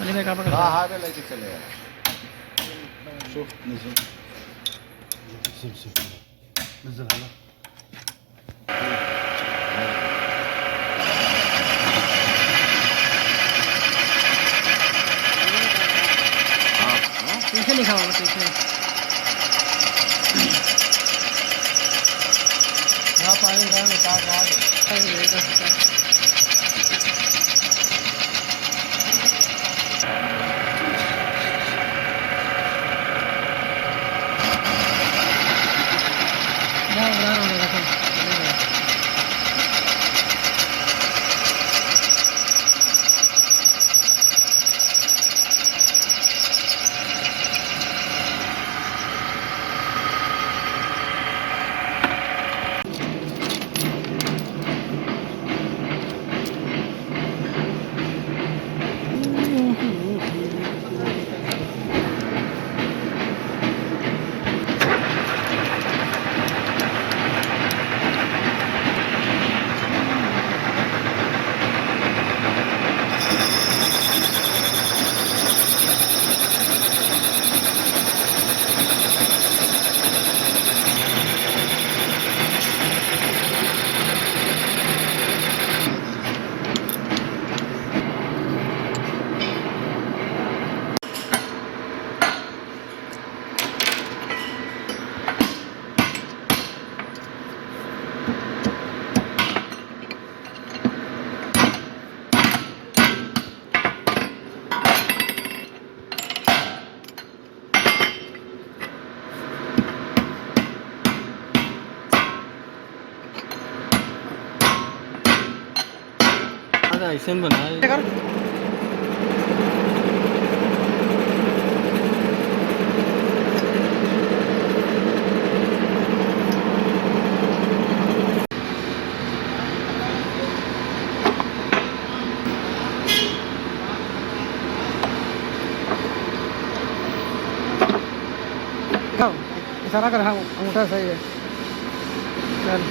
अली मैं कहाँ हाँ पकड़ हाँ में लेके चले यार शोफ नजर नजर आला पीछे लिखा होगा पीछे यहाँ पानी रहा निकाल रहा है ऐसे में बनाया इशारा कर हाँ अंगूठा सही है चल